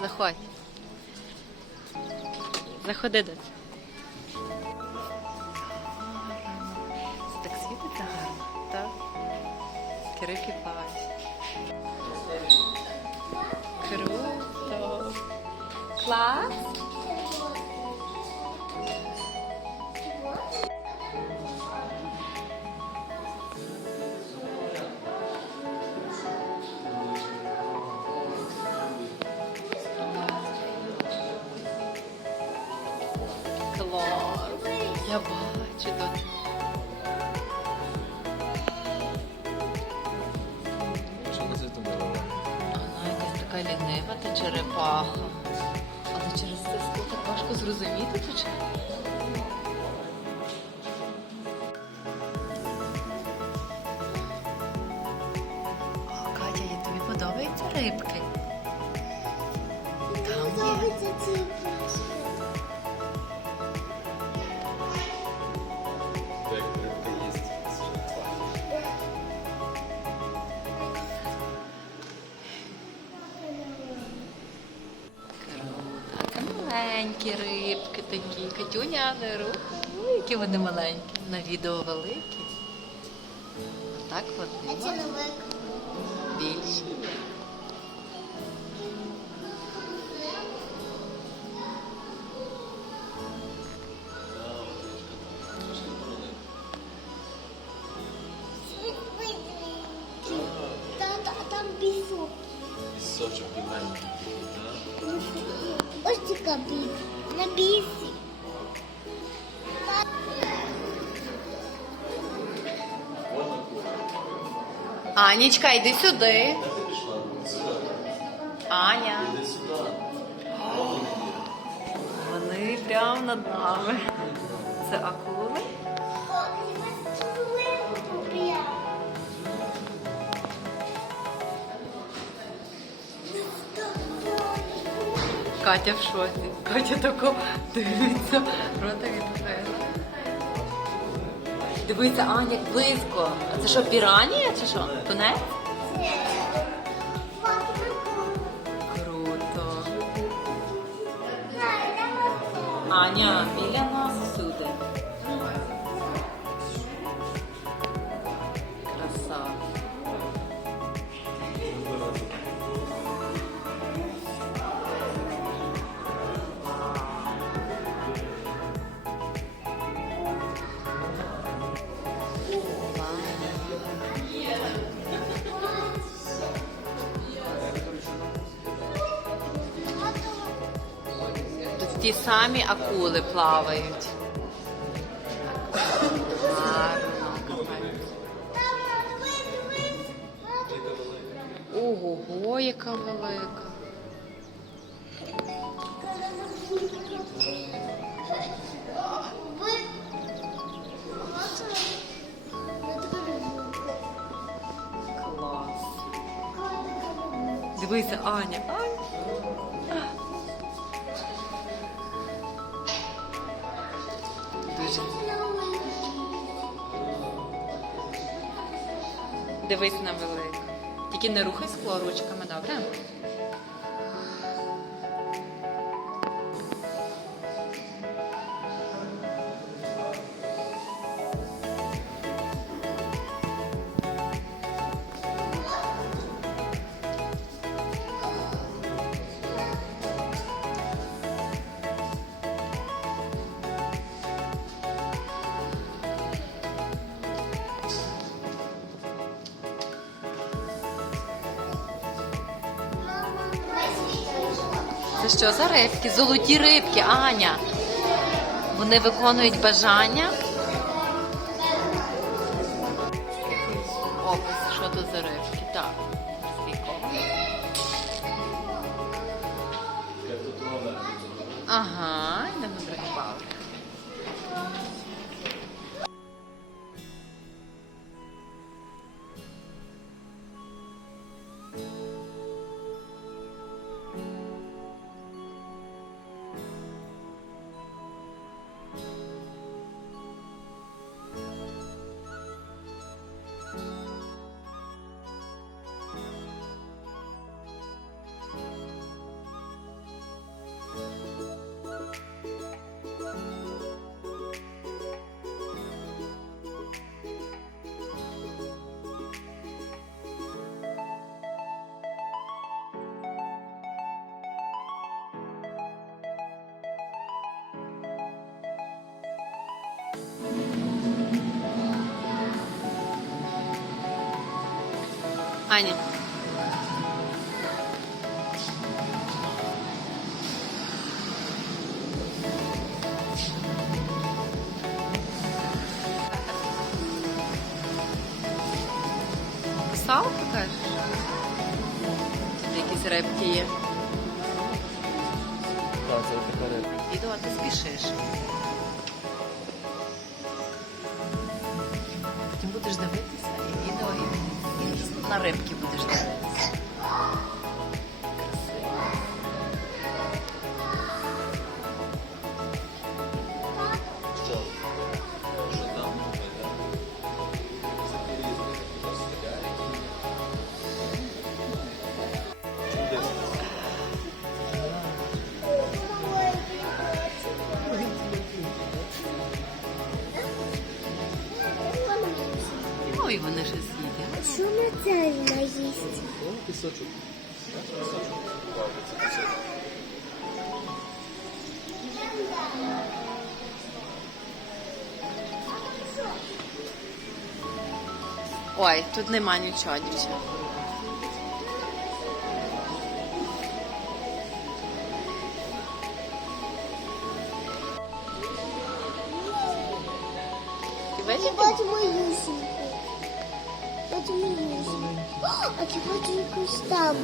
Заходь. Заходи до. Так світиться гарно, так? Кирики Перекипає. Круто. Клас. Я бачу тут. Що на це? Вона якась така лінива та черепаха. Але через це скло так важко зрозуміти, то чи? О, Катя, я- тобі подобаються рибки? Там є. Маленькі рибки такі. Катюня, не рух. Ой, які вони маленькі. На відео великі. А так вони більші. Там пісок. Пісочок біленький. Так? Ось така біг. На бісі. Анічка, йди сюди. Де ти пішла? Сюди. Аня. Іди сюди. Вони прямо над нами. Це акули. Катя в шоці. Катя тако дивиться, рота відкрила. Дивиться, Аня, як близько. А це що, піранія чи що? Тунець? Круто. Аня, ті самі акули плавають. Гарно. Ого, яка велика. Клас. Дивися, Аня. Ай. Дивись на велику. Тільки не рухай скло ручками, добре? Це що за рибки? Золоті рибки, Аня. Вони виконують бажання. Опис, що то за рибки? Так. Аня. Русалка кажеш? Тут якісь рибки є. Так, це така риба. Відео, а ти спішиш. На рибки будеш дивитися. Пісочок. Ой, тут нема нічого, дівчата. Там?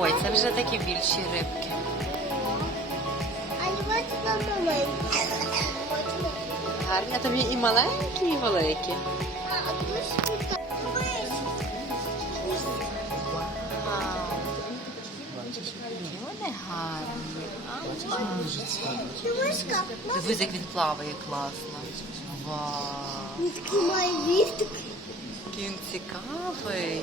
Ой, це вже такі більші рибки. Гарні. А тобі і маленькі, і великі. Які вони гарні. Дивись, як він плаває класно. Вау. він такий має віхтик. Який він цікавий.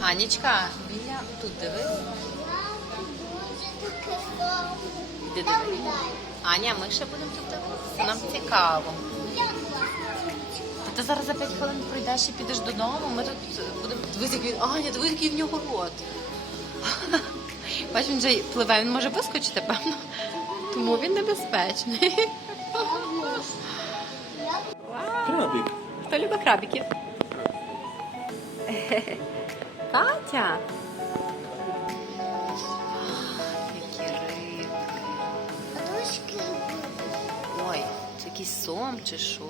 Анічка, біля тут дивись. Аня, ми ще будемо тут дивитися. Нам цікаво. Ти зараз за 5 хвилин прийдеш і підеш додому. Ми тут будемо. Дивись, як він. Аня, дивись, який в нього рот. Бач, він вже пливе, він може вискочити, певно. Тому він небезпечний. Крабик. Хто любить крабиків? Катя. Які рибки. Ой, це якийсь сом чи що?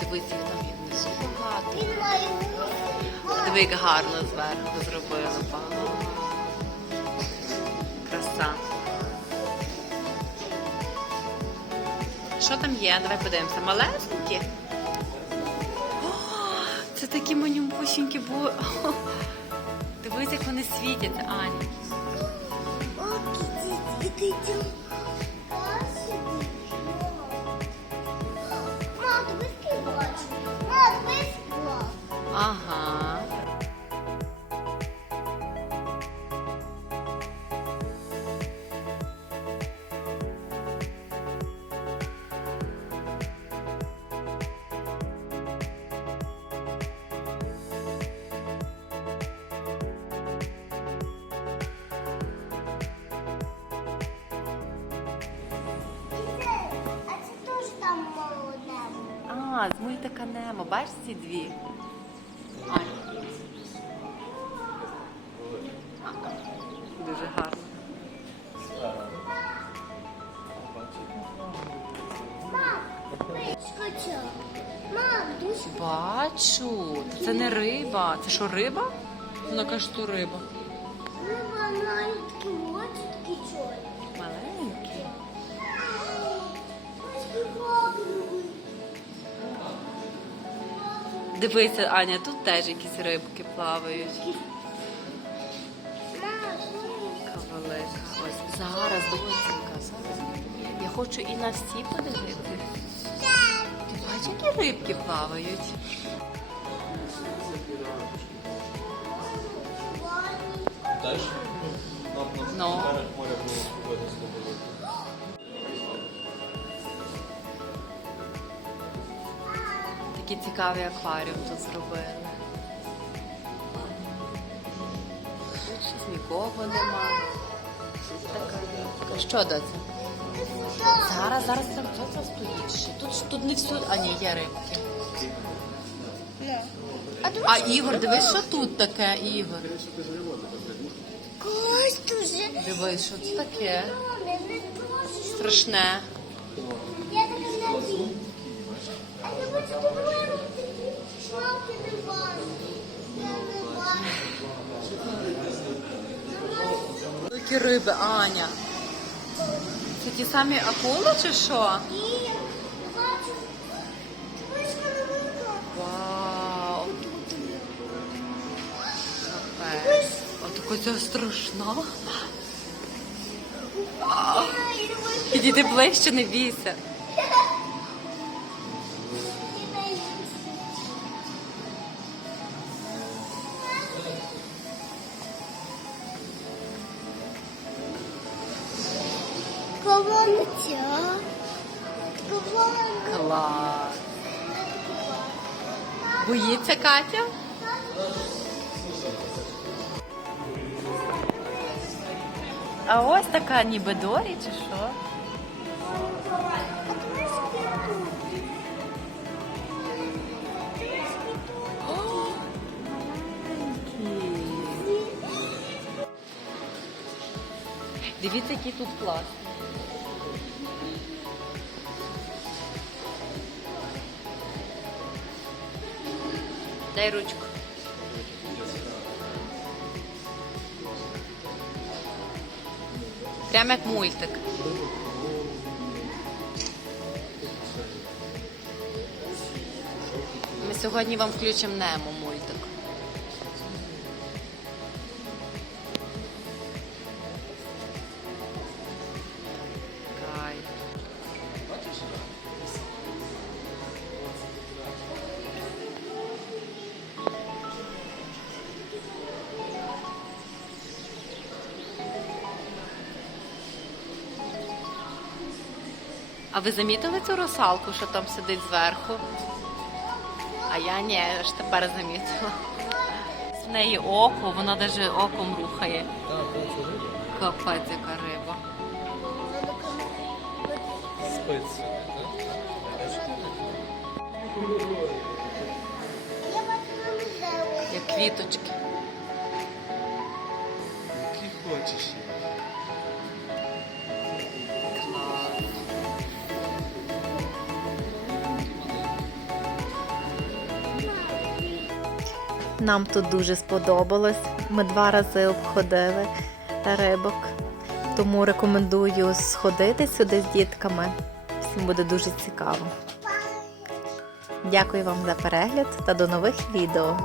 Дивись, їх там є внизу багато. Диви, як гарно зверху зробили. Ба. Краса. Що там є? Давай подивимося. Малесенькі? О, це такі манюсінькі були. Дивись, як вони світять, Аня. А, з мультика Немо. Бачиш ці дві? Ага. Дуже гарно. Бачу. Це не риба. Це що, риба? Вона каже, що риба. Риба має такі очі, такі чорні. Маленькі. Дивися, Аня, тут теж якісь рибки плавають. Мам, Кавалець. Зараз, донька, зараз. Я хочу і на всі подивитися. Ти бачиш, які рибки плавають? Теж? Нам на Ну. Такий цікавий акваріум тут зробили. Тут щось нікого нема. Така. Що доця? Зараз, зараз там хто це стоїть ще. Тут, тут не всюди. А ні, є рибки. А А Ігор, дивись, що тут таке, Ігор. Дивись, що це таке. Страшне. Я так не люблю. А я хочу добре шмалки диван. Я не бачу. Які риби, Аня. Це ті самі акули чи що? Ні, бачу. Вау. Капець. Отако це страшно. Підійди ближче, не бійся. Кованця. Клас. Боїться Катя? А ось така ніби Дорі чи що? Дивіться, який тут клас. Дай ручку. Прямо як мультик. Ми сьогодні вам включимо Немо мультик. Ви замітили цю русалку, що там сидить зверху? А я ні, я ж тепер замітила. В неї око, вона навіть оком рухає. Капець, яка риба. Спиці, Я бачу на музею. Як квіточки. Які хочеш. Нам тут дуже сподобалось. Ми два рази обходили рибок. Тому рекомендую сходити сюди з дітками. Всім буде дуже цікаво. Дякую вам за перегляд та до нових відео.